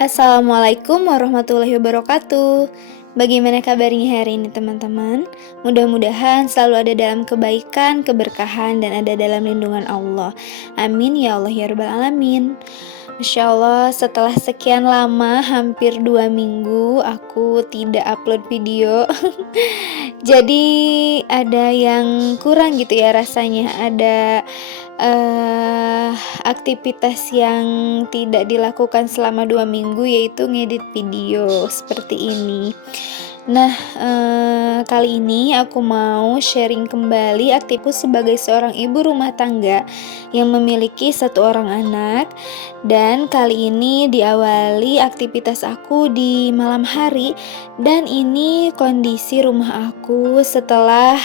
Assalamualaikum warahmatullahi wabarakatuh. Bagaimana kabarnya hari ini teman-teman? Mudah-mudahan selalu ada dalam kebaikan, keberkahan, dan ada dalam lindungan Allah. Amin ya Allah ya Rabbal Alamin. Masya Allah, setelah sekian lama, hampir 2 minggu, aku tidak upload video. Jadi ada yang kurang gitu ya rasanya, ada aktivitas yang tidak dilakukan selama 2 minggu, yaitu ngedit video seperti ini. Nah, kali ini aku mau sharing kembali aktifku sebagai seorang ibu rumah tangga yang memiliki 1 orang anak. Dan kali ini diawali aktivitas aku di malam hari. Dan ini kondisi rumah aku setelah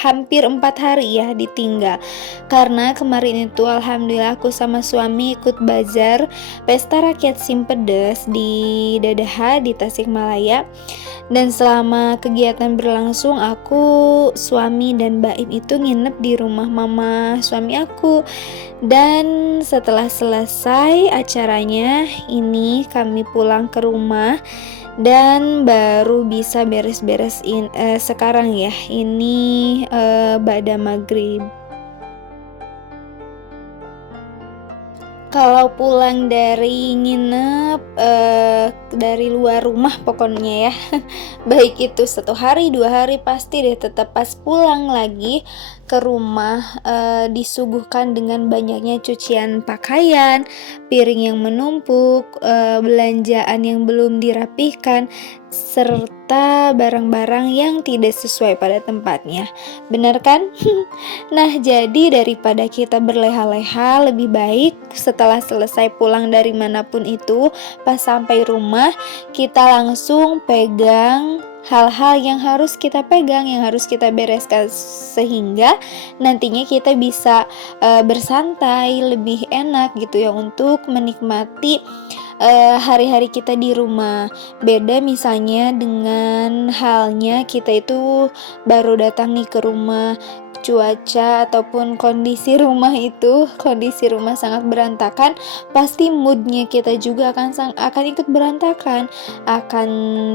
hampir 4 hari ya ditinggal. Karena kemarin itu alhamdulillah aku sama suami ikut bazar pesta rakyat Simpedes di Dadaha di Tasikmalaya. Dan selama kegiatan berlangsung, aku, suami, dan Baim itu nginep di rumah mama suami aku. Dan setelah selesai acaranya, ini kami pulang ke rumah dan baru bisa beres-beresin sekarang ya. Ini ba'da maghrib. Kalau pulang dari nginep dari luar rumah pokoknya ya, baik itu 1 hari 2 hari, pasti deh tetap pas pulang lagi ke rumah disuguhkan dengan banyaknya cucian pakaian, piring yang menumpuk, belanjaan yang belum dirapihkan, serta barang-barang yang tidak sesuai pada tempatnya. Benar kan? Nah, jadi daripada kita berleha-leha, lebih baik setelah selesai pulang dari manapun itu, pas sampai rumah, kita langsung pegang hal-hal yang harus kita pegang, yang harus kita bereskan, sehingga nantinya kita bisa bersantai, lebih enak gitu ya untuk menikmati hari-hari kita di rumah. Beda misalnya dengan halnya kita itu baru datang nih ke rumah, cuaca ataupun kondisi rumah sangat berantakan, pasti moodnya kita juga akan ikut berantakan, akan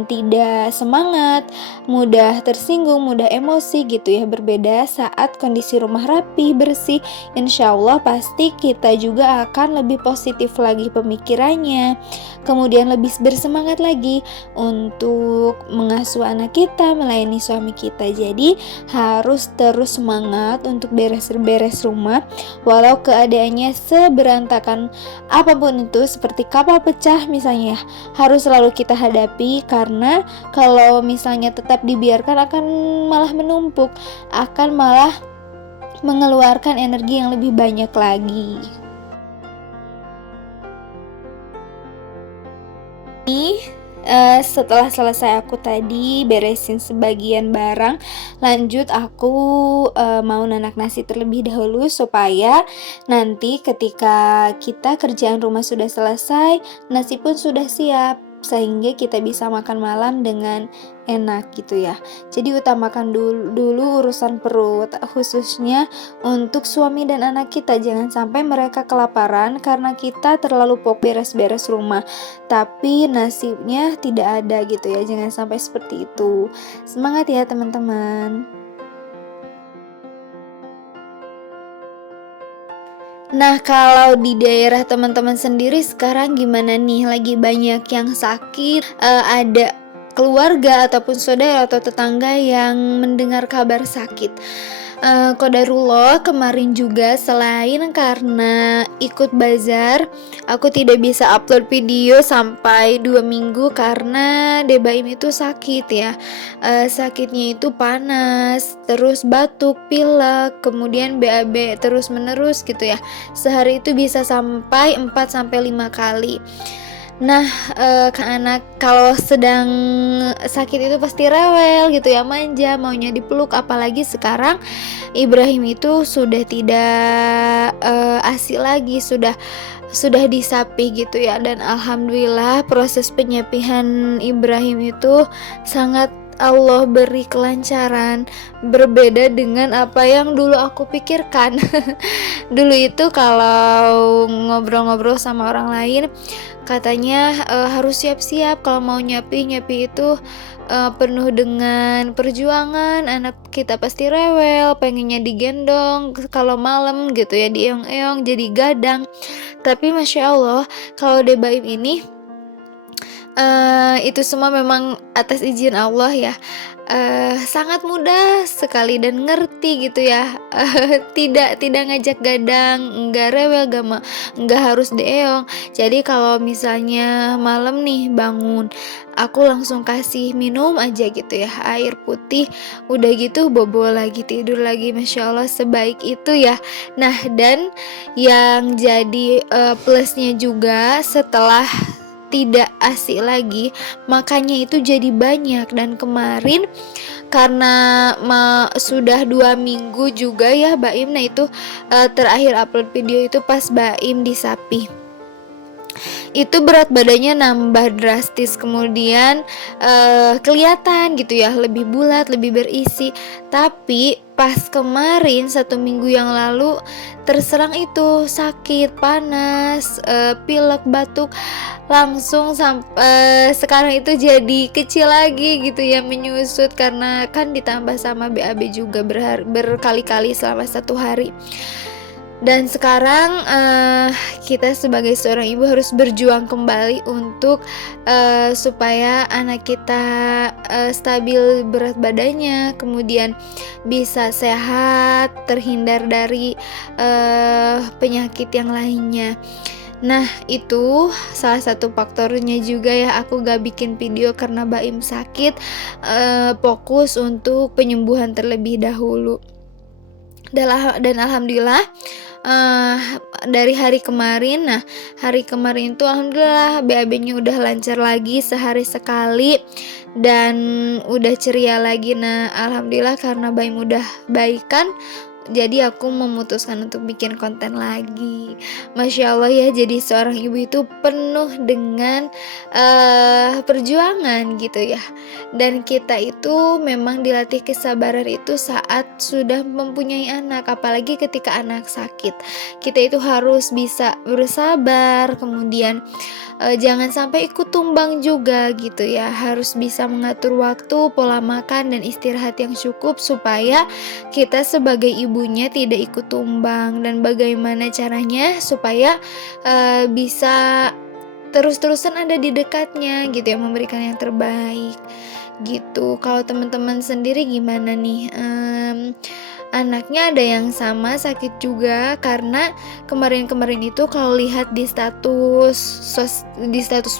tidak semangat, mudah tersinggung, mudah emosi gitu ya. Berbeda saat kondisi rumah rapi, bersih, insya Allah pasti kita juga akan lebih positif lagi pemikirannya, kemudian lebih bersemangat lagi untuk mengasuh anak kita, melayani suami kita. Jadi harus terus semangat untuk beres-beres rumah, walau keadaannya seberantakan apapun itu, seperti kapal pecah misalnya, harus selalu kita hadapi. Karena kalau misalnya tetap dibiarkan akan malah menumpuk, akan malah mengeluarkan energi yang lebih banyak lagi. Setelah selesai aku tadi beresin sebagian barang, lanjut aku mau nanak nasi terlebih dahulu, supaya nanti ketika kita kerjaan rumah sudah selesai, nasi pun sudah siap, sehingga kita bisa makan malam dengan enak gitu ya. Jadi utamakan dulu urusan perut, khususnya untuk suami dan anak kita. Jangan sampai mereka kelaparan karena kita terlalu beres-beres rumah, tapi nasibnya tidak ada gitu ya. Jangan sampai seperti itu. Semangat ya teman-teman. Nah, kalau di daerah teman-teman sendiri sekarang gimana nih? Lagi banyak yang sakit, ada keluarga ataupun saudara atau tetangga yang mendengar kabar sakit. Qadarullah kemarin juga, selain karena ikut bazar, aku tidak bisa upload video sampai 2 minggu karena Debaim itu sakit ya. Sakitnya itu panas, terus batuk, pilek, kemudian BAB terus menerus gitu ya. Sehari itu bisa sampai 4-5 kali. Nah, anak kalau sedang sakit itu pasti rewel gitu ya, manja, maunya dipeluk. Apalagi sekarang Ibrahim itu sudah tidak ASI lagi, sudah disapih gitu ya. Dan alhamdulillah proses penyapihan Ibrahim itu sangat Allah beri kelancaran, berbeda dengan apa yang dulu aku pikirkan. Dulu itu kalau ngobrol-ngobrol sama orang lain, katanya harus siap-siap kalau mau nyapi itu penuh dengan perjuangan, anak kita pasti rewel, pengennya digendong kalau malam gitu ya, dieyong-eyong jadi gadang. Tapi Masya Allah, kalau Debaim ini itu semua memang atas izin Allah ya, sangat mudah sekali dan ngerti gitu ya, tidak ngajak gadang, nggak rewel, nggak harus dieyong. Jadi kalau misalnya malam nih bangun, aku langsung kasih minum aja gitu ya, air putih, udah gitu bobo lagi, tidur lagi, Masya Allah sebaik itu ya. Nah dan yang jadi plusnya juga setelah tidak ASI lagi, makanya itu jadi banyak. Dan kemarin karena sudah 2 minggu juga ya Baim, nah itu terakhir upload video itu pas Baim di Sapi, itu berat badannya nambah drastis, kemudian kelihatan gitu ya, lebih bulat, lebih berisi. Tapi pas kemarin 1 minggu yang lalu terserang itu sakit, panas, pilek, batuk, langsung sampai sekarang itu jadi kecil lagi gitu ya, menyusut karena kan ditambah sama BAB juga berkali-kali selama 1 hari. Dan sekarang kita sebagai seorang ibu harus berjuang kembali untuk supaya anak kita stabil berat badannya, kemudian bisa sehat, terhindar dari penyakit yang lainnya. Nah itu salah satu faktornya juga ya, aku gak bikin video karena Baim sakit, fokus untuk penyembuhan terlebih dahulu. Dan alhamdulillah dari hari kemarin, nah hari kemarin itu alhamdulillah BAB-nya udah lancar lagi sehari sekali dan udah ceria lagi. Nah alhamdulillah karena Baim udah baikan, jadi aku memutuskan untuk bikin konten lagi. Masya Allah ya, jadi seorang ibu itu penuh dengan perjuangan gitu ya. Dan kita itu memang dilatih kesabaran itu saat sudah mempunyai anak, apalagi ketika anak sakit. Kita itu harus bisa bersabar, kemudian jangan sampai ikut tumbang juga gitu ya. Harus bisa mengatur waktu, pola makan dan istirahat yang cukup supaya kita sebagai ibunya tidak ikut tumbang. Dan bagaimana caranya supaya bisa terus-terusan ada di dekatnya gitu ya, memberikan yang terbaik gitu. Kalau teman-teman sendiri gimana nih? Anaknya ada yang sama sakit juga, karena kemarin-kemarin itu kalau lihat di status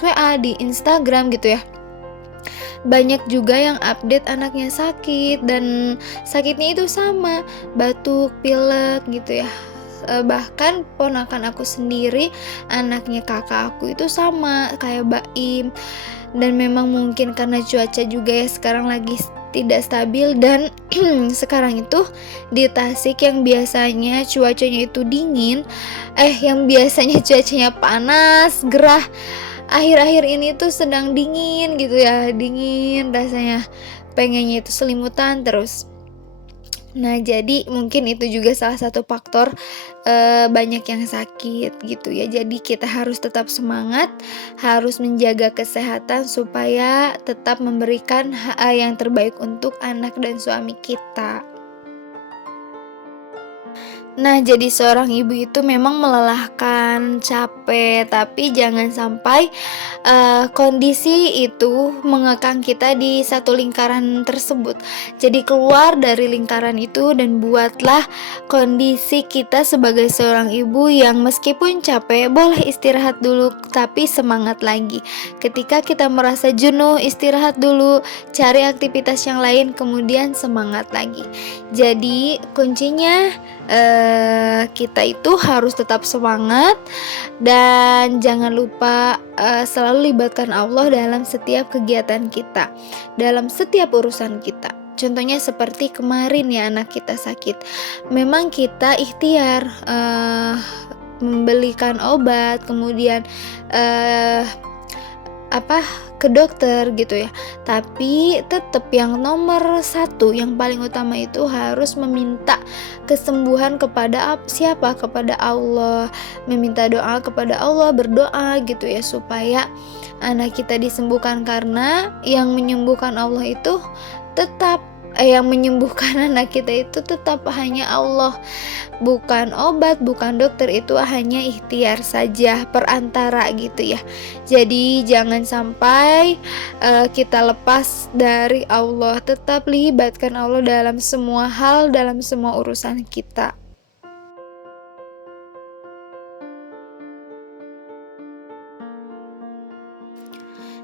WA, di Instagram gitu ya, banyak juga yang update anaknya sakit, dan sakitnya itu sama, batuk, pilek gitu ya. Bahkan ponakan aku sendiri, anaknya kakak aku itu sama kayak Baim. Dan memang mungkin karena cuaca juga ya sekarang lagi tidak stabil. Dan sekarang itu di Tasik yang biasanya cuacanya itu dingin, yang biasanya cuacanya panas, gerah, akhir-akhir ini tuh sedang dingin gitu ya, dingin rasanya, pengennya itu selimutan terus. Nah jadi mungkin itu juga salah satu faktor banyak yang sakit gitu ya. Jadi kita harus tetap semangat, harus menjaga kesehatan supaya tetap memberikan yang terbaik untuk anak dan suami kita. Nah, jadi seorang ibu itu memang melelahkan, capek, tapi jangan sampai kondisi itu mengekang kita di satu lingkaran tersebut. Jadi keluar dari lingkaran itu dan buatlah kondisi kita sebagai seorang ibu yang meskipun capek, boleh istirahat dulu, tapi semangat lagi. Ketika kita merasa jenuh, istirahat dulu, cari aktivitas yang lain, kemudian semangat lagi. Jadi kuncinya kita itu harus tetap semangat dan jangan lupa selalu libatkan Allah dalam setiap kegiatan kita, dalam setiap urusan kita. Contohnya seperti kemarin ya, anak kita sakit, memang kita ikhtiar membelikan obat, kemudian apa ke dokter gitu ya. Tapi tetap yang nomor satu, yang paling utama itu harus meminta kesembuhan kepada siapa? Kepada Allah, meminta doa kepada Allah, berdoa gitu ya supaya anak kita disembuhkan, karena yang menyembuhkan Allah itu tetap yang menyembuhkan anak kita itu tetap hanya Allah, bukan obat, bukan dokter, itu hanya ikhtiar saja, perantara gitu ya. Jadi jangan sampai kita lepas dari Allah, tetap libatkan Allah dalam semua hal, dalam semua urusan kita.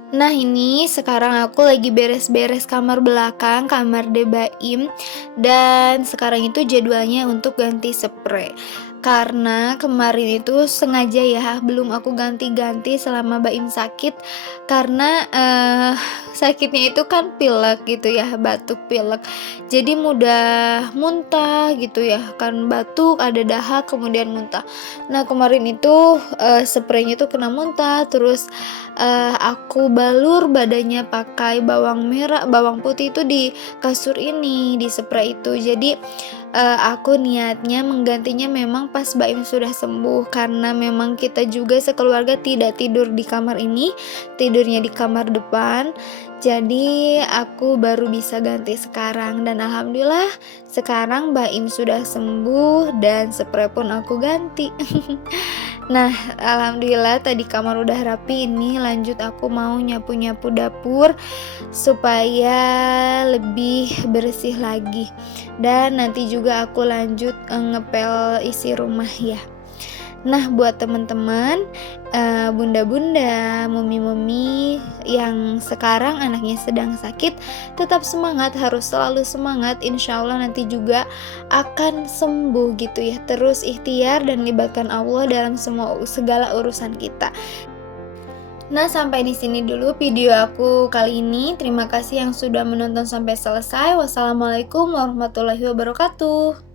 Nah, ini sekarang aku lagi beres-beres kamar belakang, kamar Debaim, dan sekarang itu jadwalnya untuk ganti spray. Karena kemarin itu sengaja ya belum aku ganti-ganti selama Baim sakit, karena sakitnya itu kan pilek gitu ya, batuk pilek. Jadi mudah muntah gitu ya, kan batuk, ada dahak, kemudian muntah. Nah, kemarin itu spraynya tuh kena muntah, terus aku balur badannya pakai bawang merah, bawang putih itu di kasur ini, di spray itu. Jadi aku niatnya menggantinya memang pas Baim sudah sembuh, karena memang kita juga sekeluarga tidak tidur di kamar ini, tidurnya di kamar depan. Jadi aku baru bisa ganti sekarang, dan alhamdulillah sekarang Baim sudah sembuh dan spray pun aku ganti. Nah, alhamdulillah tadi kamar udah rapi, ini lanjut aku mau nyapu-nyapu dapur supaya lebih bersih lagi. Dan nanti juga aku lanjut ngepel isi rumah ya. Nah, buat teman-teman, bunda-bunda, mumi-mumi yang sekarang anaknya sedang sakit, tetap semangat, harus selalu semangat. Insya Allah nanti juga akan sembuh gitu ya. Terus ikhtiar dan libatkan Allah dalam segala urusan kita. Nah, sampai di sini dulu video aku kali ini. Terima kasih yang sudah menonton sampai selesai. Wassalamualaikum warahmatullahi wabarakatuh.